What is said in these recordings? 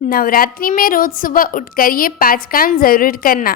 नवरात्रि में रोज सुबह उठकर ये 5 काम जरूर करना।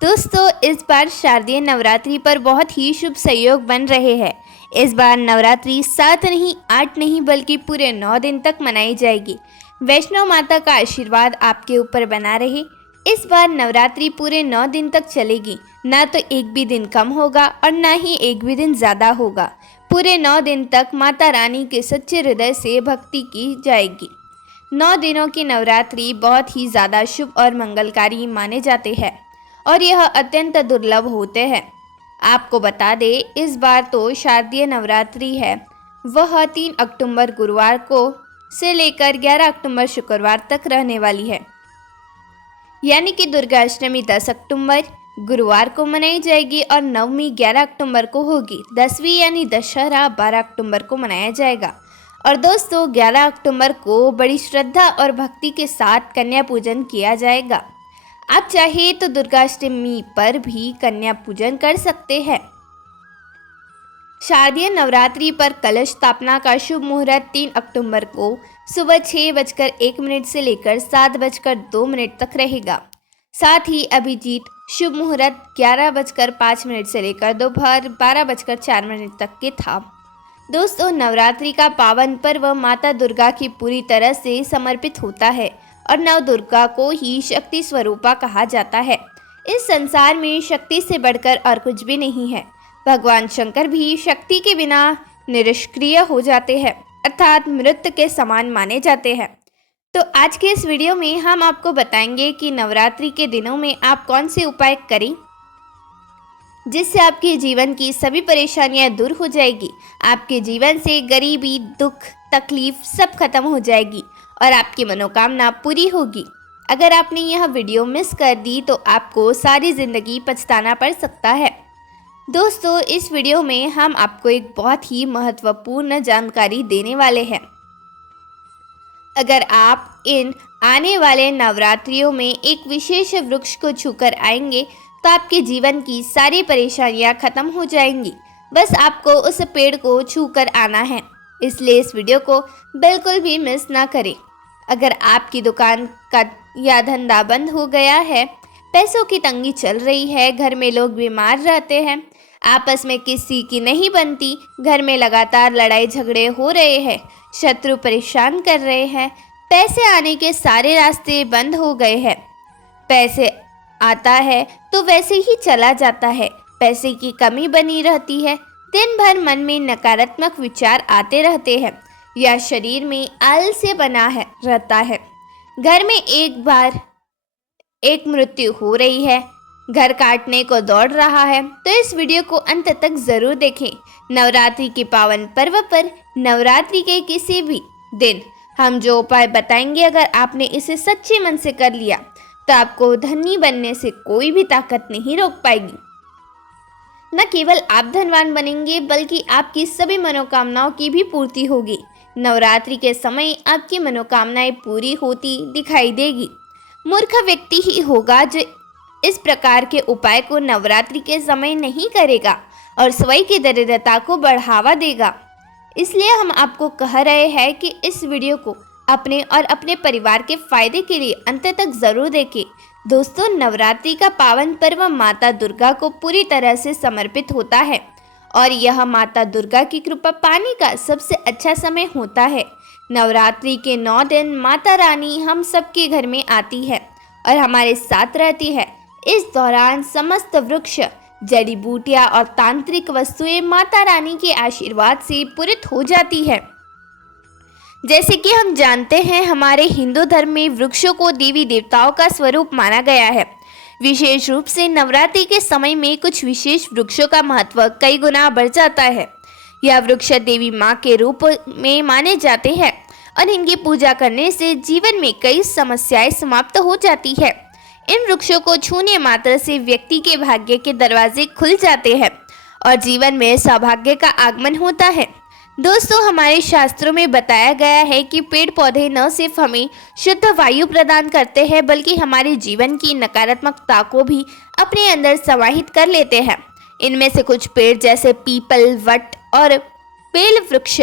दोस्तों, इस बार शारदीय नवरात्रि पर बहुत ही शुभ संयोग बन रहे हैं। इस बार नवरात्रि 7 नहीं 8 नहीं बल्कि पूरे 9 दिन तक मनाई जाएगी। वैष्णो माता का आशीर्वाद आपके ऊपर बना रहे। इस बार नवरात्रि पूरे 9 दिन तक चलेगी। ना तो एक भी दिन कम होगा और ना ही एक भी दिन ज़्यादा होगा। पूरे 9 दिन तक माता रानी के सच्चे हृदय से भक्ति की जाएगी। 9 दिनों की नवरात्रि बहुत ही ज़्यादा शुभ और मंगलकारी माने जाते हैं और यह अत्यंत दुर्लभ होते हैं। आपको बता दें, इस बार तो शारदीय नवरात्रि है वह 3 अक्टूबर गुरुवार को से लेकर 11 अक्टूबर शुक्रवार तक रहने वाली है। यानी कि दुर्गा अष्टमी 10 अक्टूबर गुरुवार को मनाई जाएगी और नवमी 11 अक्टूबर को होगी। 10वीं यानी दशहरा 12 अक्टूबर को मनाया जाएगा। और दोस्तों, 11 अक्टूबर को बड़ी श्रद्धा और भक्ति के साथ कन्या पूजन किया जाएगा। आप चाहे तो दुर्गाष्टमी पर भी कन्या पूजन कर सकते हैं। शारदीय नवरात्रि पर कलश स्थापना का शुभ मुहूर्त 3 अक्टूबर को सुबह 6:01 से लेकर 7:02 तक रहेगा। साथ ही अभिजीत शुभ मुहूर्त 11:05 से लेकर दोपहर 12:04 तक के था। दोस्तों, नवरात्रि का पावन पर्व माता दुर्गा की पूरी तरह से समर्पित होता है और नव दुर्गा को ही शक्ति स्वरूपा कहा जाता है। इस संसार में शक्ति से बढ़कर और कुछ भी नहीं है। भगवान शंकर भी शक्ति के बिना निष्क्रिय हो जाते हैं, अर्थात मृत के समान माने जाते हैं। तो आज के इस वीडियो में हम आपको बताएंगे कि नवरात्रि के दिनों में आप कौन से उपाय करें जिससे आपके जीवन की सभी परेशानियां दूर हो जाएगी। आपके जीवन से गरीबी, दुख, तकलीफ सब खत्म हो जाएगी और आपकी मनोकामना पूरी होगी। अगर आपने यह वीडियो मिस कर दी तो आपको सारी ज़िंदगी पछताना पड़ सकता है। दोस्तों, इस वीडियो में हम आपको एक बहुत ही महत्वपूर्ण जानकारी देने वाले हैं। अगर आप इन आने वाले नवरात्रियों में एक विशेष वृक्ष को छूकर आएंगे तो आपके जीवन की सारी परेशानियां खत्म हो जाएंगी। बस आपको उस पेड़ को छूकर आना है, इसलिए इस वीडियो को बिल्कुल भी मिस ना करें। अगर आपकी दुकान का या धंधा बंद हो गया है, पैसों की तंगी चल रही है, घर में लोग बीमार रहते हैं, आपस में किसी की नहीं बनती, घर में लगातार लड़ाई झगड़े हो रहे हैं, शत्रु परेशान कर रहे हैं, पैसे आने के सारे रास्ते बंद हो गए हैं, पैसे आता है तो वैसे ही चला जाता है, पैसे की कमी बनी रहती है, दिन भर मन में नकारात्मक विचार आते रहते हैं या शरीर में आलस्य बना है रहता है, घर में एक बार एक मृत्यु हो रही है, घर काटने को दौड़ रहा है, तो इस वीडियो को अंत तक ज़रूर देखें। नवरात्रि के पावन पर्व पर नवरात्रि के किसी भी दिन हम जो उपाय बताएंगे, अगर आपने इसे सच्चे मन से कर लिया तो आपको धनी बनने से कोई भी ताकत नहीं रोक पाएगी। न केवल आप धनवान बनेंगे बल्कि आपकी सभी मनोकामनाओं की भी पूर्ति होगी। नवरात्रि के समय आपकी मनोकामनाएं पूरी होती दिखाई देगी। मूर्ख व्यक्ति ही होगा जो इस प्रकार के उपाय को नवरात्रि के समय नहीं करेगा और स्वयं की दरिद्रता को बढ़ावा देगा। इसलिए हम आपको कह रहे हैं कि इस वीडियो को अपने और अपने परिवार के फायदे के लिए अंत तक जरूर देखें। दोस्तों, नवरात्रि का पावन पर्व माता दुर्गा को पूरी तरह से समर्पित होता है और यह माता दुर्गा की कृपा पाने का सबसे अच्छा समय होता है। नवरात्रि के 9 दिन माता रानी हम सबके घर में आती है और हमारे साथ रहती है। इस दौरान समस्त वृक्ष, जड़ी बूटियां और तांत्रिक वस्तुएं माता रानी के आशीर्वाद से पूरित हो जाती है। जैसे कि हम जानते हैं, हमारे हिंदू धर्म में वृक्षों को देवी देवताओं का स्वरूप माना गया है। विशेष रूप से नवरात्रि के समय में कुछ विशेष वृक्षों का महत्व कई गुना बढ़ जाता है। यह वृक्ष देवी माँ के रूप में माने जाते हैं और इनकी पूजा करने से जीवन में कई समस्याएं समाप्त हो जाती है। इन वृक्षों को छूने मात्र से व्यक्ति के भाग्य के दरवाजे खुल जाते हैं और जीवन में सौभाग्य का आगमन होता है। दोस्तों, हमारे शास्त्रों में बताया गया है कि पेड़ पौधे न सिर्फ हमें शुद्ध वायु प्रदान करते हैं बल्कि हमारे जीवन की नकारात्मकता को भी अपने अंदर समाहित कर लेते हैं। इनमें से कुछ पेड़ जैसे पीपल, वट और बेल वृक्ष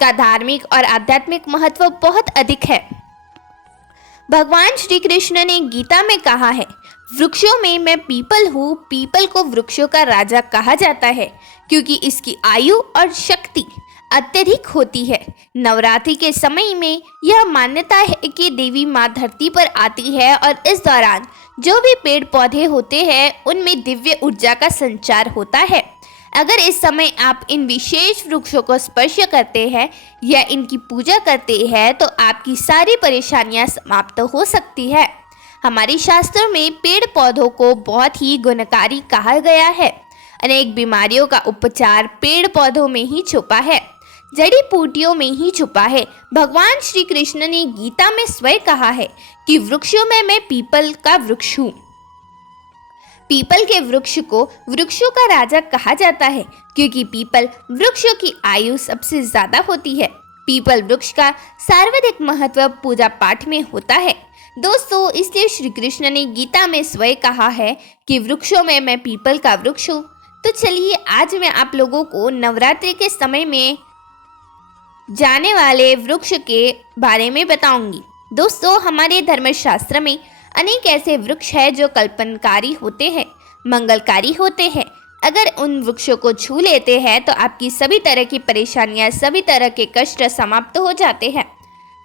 का धार्मिक और आध्यात्मिक महत्व बहुत अधिक है। भगवान श्री कृष्ण ने गीता में कहा है, वृक्षों में मैं पीपल हूँ। पीपल को वृक्षों का राजा कहा जाता है क्योंकि इसकी आयु और शक्ति अत्यधिक होती है। नवरात्रि के समय में यह मान्यता है कि देवी माँ धरती पर आती है और इस दौरान जो भी पेड़ पौधे होते हैं उनमें दिव्य ऊर्जा का संचार होता है। अगर इस समय आप इन विशेष वृक्षों को स्पर्श करते हैं या इनकी पूजा करते हैं तो आपकी सारी परेशानियां समाप्त हो सकती है। हमारे शास्त्रों में पेड़ पौधों को बहुत ही गुणकारी कहा गया है। अनेक बीमारियों का उपचार पेड़ पौधों में ही छुपा है, जड़ी बूटियों में ही छुपा है। भगवान श्री कृष्ण ने गीता में स्वयं कहा है कि वृक्षों में मैं पीपल का वृक्ष हूँ। पीपल के वृक्ष को वृक्षों का राजा कहा जाता है क्योंकि पीपल वृक्षों की आयु सबसे ज्यादा होती है। पीपल वृक्ष का सर्वाधिक महत्व पूजा पाठ में होता है। दोस्तों, इसलिए श्री कृष्ण ने गीता में स्वयं कहा है कि वृक्षों में मैं पीपल का वृक्ष हूँ। तो चलिए आज मैं आप लोगों को नवरात्रि के समय में जाने वाले वृक्ष के बारे में बताऊंगी। दोस्तों, हमारे धर्मशास्त्र में अनेक ऐसे वृक्ष हैं जो कल्पनाकारी होते हैं, मंगलकारी होते हैं। अगर उन वृक्षों को छू लेते हैं तो आपकी सभी तरह की परेशानियां, सभी तरह के कष्ट समाप्त हो जाते हैं।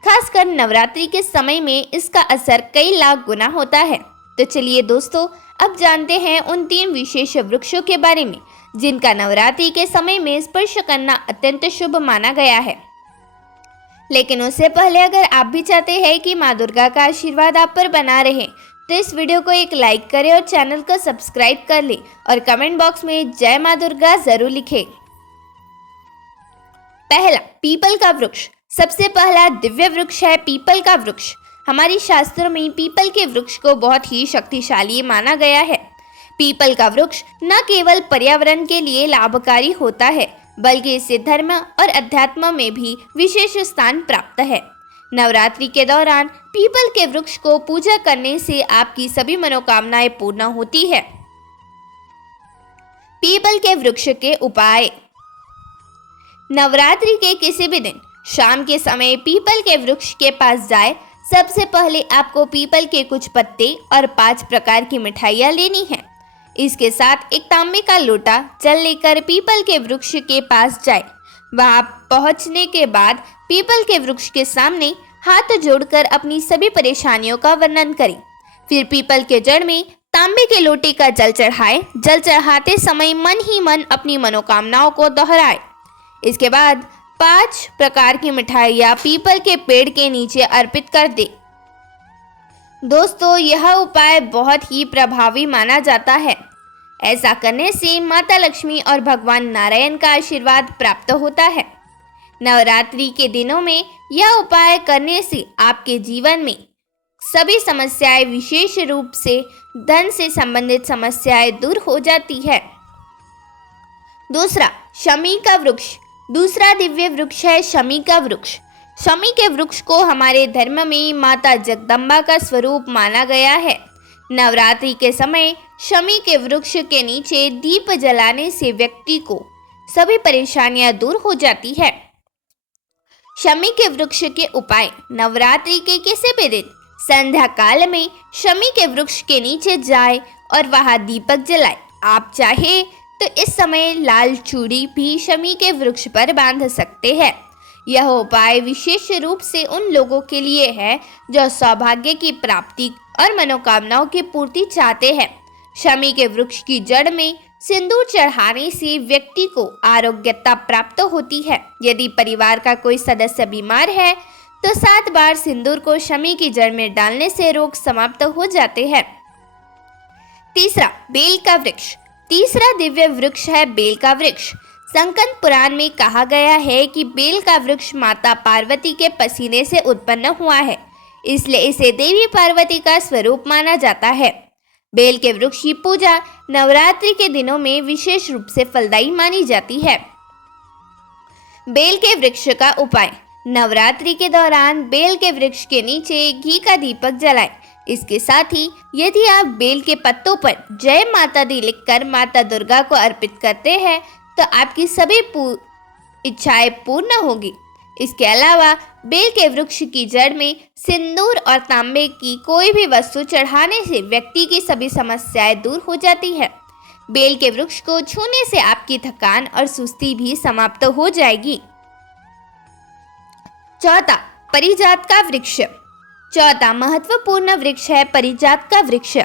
खासकर नवरात्रि के समय में इसका असर कई लाख गुना होता है। तो चलिए दोस्तों, अब जानते हैं उन 3 विशेष वृक्षों के बारे में जिनका नवरात्रि के समय में स्पर्श करना अत्यंत शुभ माना गया है। लेकिन उससे पहले अगर आप भी चाहते हैं कि माँ दुर्गा का आशीर्वाद आप पर बना रहे तो इस वीडियो को एक लाइक करें और चैनल को सब्सक्राइब कर लें और कमेंट बॉक्स में जय माँ दुर्गा जरूर लिखें। पहला, पीपल का वृक्ष। सबसे पहला दिव्य वृक्ष है पीपल का वृक्ष। हमारी शास्त्रों में पीपल के वृक्ष को बहुत ही शक्तिशाली माना गया है। पीपल का वृक्ष न केवल पर्यावरण के लिए लाभकारी होता है बल्कि इससे धर्म और अध्यात्म में भी विशेष स्थान प्राप्त है। नवरात्रि के दौरान पीपल के वृक्ष को पूजा करने से आपकी सभी मनोकामनाएं पूर्ण होती है। पीपल के वृक्ष के उपाय। नवरात्रि के किसी भी दिन शाम के समय पीपल के वृक्ष के पास जाए। सबसे पहले आपको पीपल के कुछ पत्ते और 5 प्रकार की मिठाइयाँ लेनी है। इसके साथ एक तांबे का लोटा जल लेकर पीपल के वृक्ष के पास जाए। वहां पहुंचने के बाद पीपल के वृक्ष के सामने हाथ जोड़कर अपनी सभी परेशानियों का वर्णन करें। फिर पीपल के जड़ में तांबे के लोटे का जल चढ़ाए। जल चढ़ाते समय मन ही मन अपनी मनोकामनाओं को दोहराए। इसके बाद 5 प्रकार की मिठाइयाँ पीपल के पेड़ के नीचे अर्पित कर दे। दोस्तों, यह उपाय बहुत ही प्रभावी माना जाता है। ऐसा करने से माता लक्ष्मी और भगवान नारायण का आशीर्वाद प्राप्त होता है। नवरात्रि के दिनों में यह उपाय करने से आपके जीवन में सभी समस्याएं, विशेष रूप से धन से संबंधित समस्याएं दूर हो जाती है। दूसरा, शमी का वृक्ष। दूसरा दिव्य वृक्ष है शमी का वृक्ष। शमी के वृक्ष को हमारे धर्म में माता जगदम्बा का स्वरूप माना गया है। नवरात्रि के समय शमी के वृक्ष के नीचे दीप जलाने से व्यक्ति को सभी परेशानियां दूर हो जाती है। शमी के वृक्ष के उपाय। नवरात्रि के किसी भी दिन संध्या काल में शमी के वृक्ष के नीचे जाए और वहां दीपक जलाए। आप चाहे तो इस समय लाल चूड़ी भी शमी के वृक्ष पर बांध सकते हैं। यह उपाय विशेष रूप से उन लोगों के लिए है जो सौभाग्य की प्राप्ति और मनोकामनाओं की पूर्ति चाहते हैं। शमी के वृक्ष की जड़ में सिंदूर चढ़ाने से व्यक्ति को आरोग्यता प्राप्त होती है। यदि परिवार का कोई सदस्य बीमार है तो 7 बार सिंदूर को शमी की जड़ में डालने से रोग समाप्त हो जाते हैं। तीसरा, बेल का वृक्ष। तीसरा दिव्य वृक्ष है बेल का वृक्ष। संकन पुराण में कहा गया है कि बेल का वृक्ष माता पार्वती के पसीने से उत्पन्न हुआ है, इसलिए इसे देवी पार्वती का स्वरूप माना जाता है। बेल के वृक्ष की पूजा नवरात्रि के दिनों में विशेष रूप से फलदायी मानी जाती है। बेल के वृक्ष का उपाय। नवरात्रि के दौरान बेल के वृक्ष के नीचे घी का दीपक जलाएं। इसके साथ ही यदि आप बेल के पत्तों पर जय माता दी लिखकर माता दुर्गा को अर्पित करते हैं तो आपकी सभी इच्छाएं पूर्ण होगी। इसके अलावा बेल के वृक्ष की जड़ में सिंदूर और तांबे की कोई भी वस्तु चढ़ाने से व्यक्ति की सभी समस्याएं दूर हो जाती है। बेल के वृक्ष को छूने से आपकी थकान और सुस्ती भी समाप्त हो जाएगी। चौथा, परिजात का वृक्ष। चौथा महत्वपूर्ण वृक्ष है परिजात का वृक्ष।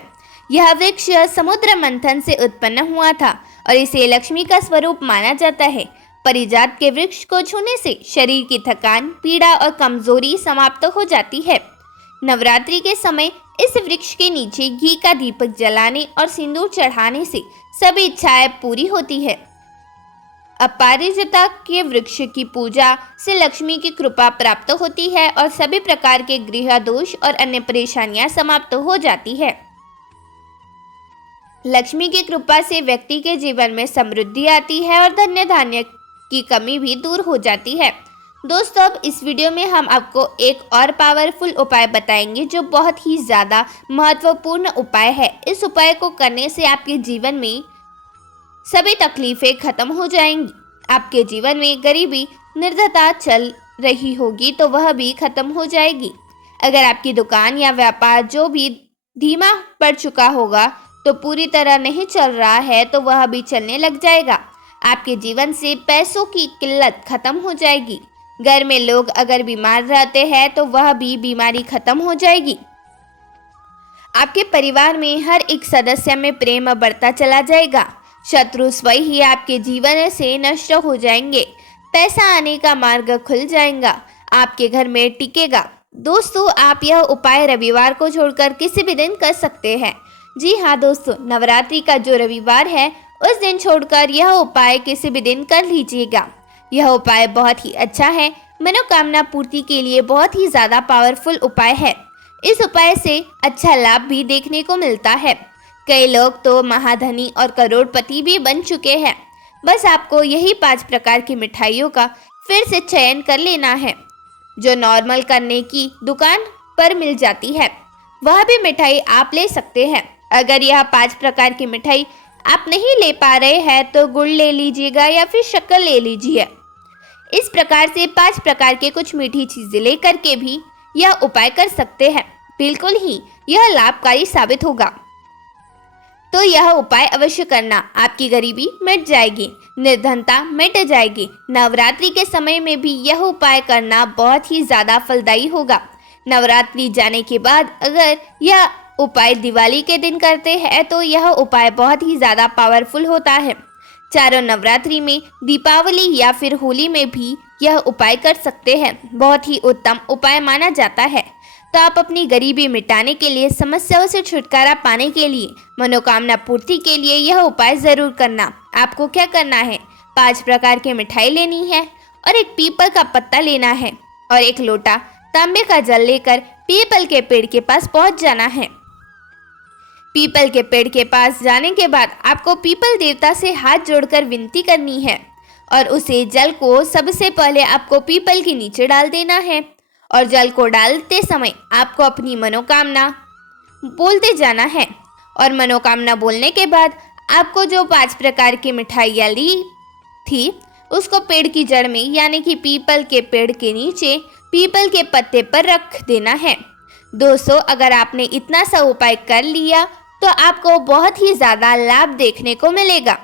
यह वृक्ष समुद्र मंथन से उत्पन्न हुआ था और इसे लक्ष्मी का स्वरूप माना जाता है। परिजात के वृक्ष को छूने से शरीर की थकान, पीड़ा और कमजोरी समाप्त हो जाती है। नवरात्रि के समय इस वृक्ष के नीचे घी का दीपक जलाने और सिंदूर चढ़ाने से सभी इच्छाएं पूरी होती है। अपराजिता के वृक्ष की पूजा से लक्ष्मी की कृपा प्राप्त होती है और सभी प्रकार के गृह दोष और अन्य परेशानियां समाप्त हो जाती है। लक्ष्मी की कृपा से व्यक्ति के जीवन में समृद्धि आती है और धन धान्य की कमी भी दूर हो जाती है। दोस्तों, अब इस वीडियो में हम आपको एक और पावरफुल उपाय बताएंगे जो बहुत ही ज़्यादा महत्वपूर्ण उपाय है। इस उपाय को करने से आपके जीवन में सभी तकलीफें खत्म हो जाएंगी। आपके जीवन में गरीबी, निर्धनता चल रही होगी तो वह भी खत्म हो जाएगी। अगर आपकी दुकान या व्यापार जो भी धीमा पड़ चुका होगा तो पूरी तरह नहीं चल रहा है तो वह भी चलने लग जाएगा। आपके जीवन से पैसों की किल्लत खत्म हो जाएगी। घर में लोग अगर बीमार रहते हैं तो वह भी बीमारी खत्म हो जाएगी। आपके परिवार में हर एक सदस्य में प्रेम बढ़ता चला जाएगा। शत्रु स्वयं ही आपके जीवन से नष्ट हो जाएंगे। पैसा आने का मार्ग खुल जाएगा, आपके घर में टिकेगा। दोस्तों, आप यह उपाय रविवार को छोड़कर किसी भी दिन कर सकते हैं। जी हाँ दोस्तों, नवरात्रि का जो रविवार है उस दिन छोड़कर यह उपाय किसी भी दिन कर लीजिएगा। यह उपाय बहुत ही अच्छा है, मनोकामना पूर्ति के लिए बहुत ही ज़्यादा पावरफुल उपाय है। इस उपाय से अच्छा लाभ भी देखने को मिलता है। कई लोग तो महाधनी और करोड़पति भी बन चुके हैं। बस आपको यही 5 प्रकार की मिठाइयों का फिर से चयन कर लेना है जो नॉर्मल करने की दुकान पर मिल जाती है। वह भी मिठाई आप ले सकते हैं। अगर यह 5 प्रकार की मिठाई आप नहीं ले पा रहे हैं तो गुड़ ले लीजिएगा या फिर शक्कर ले लीजिए। इस प्रकार से 5 प्रकार के कुछ मीठी चीजें लेकर के भी यह उपाय कर सकते हैं। बिल्कुल ही यह लाभकारी साबित होगा। तो यह उपाय अवश्य करना, आपकी गरीबी मिट जाएगी, निर्धनता मिट जाएगी। नवरात्रि के समय में भी यह उपाय करना बहुत ही ज़्यादा फलदायी होगा। नवरात्रि जाने के बाद अगर यह उपाय दिवाली के दिन करते हैं तो यह उपाय बहुत ही ज़्यादा पावरफुल होता है। चारों नवरात्रि में, दीपावली या फिर होली में भी यह उपाय कर सकते हैं। बहुत ही उत्तम उपाय माना जाता है। तो आप अपनी गरीबी मिटाने के लिए, समस्याओं से छुटकारा पाने के लिए, मनोकामना पूर्ति के लिए यह उपाय ज़रूर करना। आपको क्या करना है, 5 प्रकार की मिठाई लेनी है और एक पीपल का पत्ता लेना है और एक लोटा तांबे का जल लेकर पीपल के पेड़ के पास पहुंच जाना है। पीपल के पेड़ के पास जाने के बाद आपको पीपल देवता से हाथ जोड़कर विनती करनी है और उसे जल को सबसे पहले आपको पीपल के नीचे डाल देना है और जल को डालते समय आपको अपनी मनोकामना बोलते जाना है। और मनोकामना बोलने के बाद आपको जो 5 प्रकार की मिठाइयाँ ली थी उसको पेड़ की जड़ में यानी कि पीपल के पेड़ के नीचे पीपल के पत्ते पर रख देना है। दोस्तों, अगर आपने इतना सा उपाय कर लिया तो आपको बहुत ही ज़्यादा लाभ देखने को मिलेगा।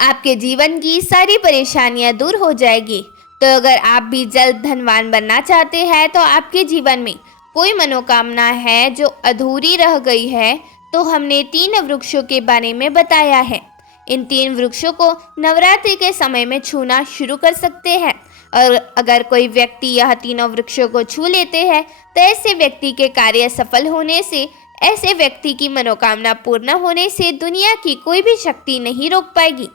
आपके जीवन की सारी परेशानियां दूर हो जाएगी। तो अगर आप भी जल्द धनवान बनना चाहते हैं तो आपके जीवन में कोई मनोकामना है जो अधूरी रह गई है तो हमने 3 वृक्षों के बारे में बताया है। इन 3 वृक्षों को नवरात्रि के समय में छूना शुरू कर सकते हैं और अगर कोई व्यक्ति यह 3 वृक्षों को छू लेते हैं तो ऐसे व्यक्ति के कार्य सफल होने से, ऐसे व्यक्ति की मनोकामना पूर्ण होने से दुनिया की कोई भी शक्ति नहीं रोक पाएगी।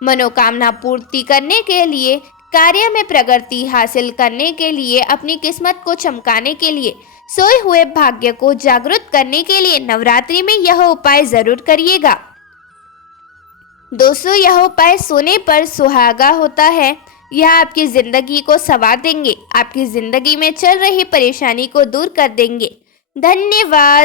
मनोकामना पूर्ति करने के लिए, कार्य में प्रगति हासिल करने के लिए, अपनी किस्मत को चमकाने के लिए, सोए हुए भाग्य को जागृत करने के लिए नवरात्रि में यह उपाय जरूर करिएगा। दोस्तों, यह उपाय सोने पर सुहागा होता है। यह आपकी जिंदगी को संवार देंगे, आपकी जिंदगी में चल रही परेशानी को दूर कर देंगे। धन्यवाद।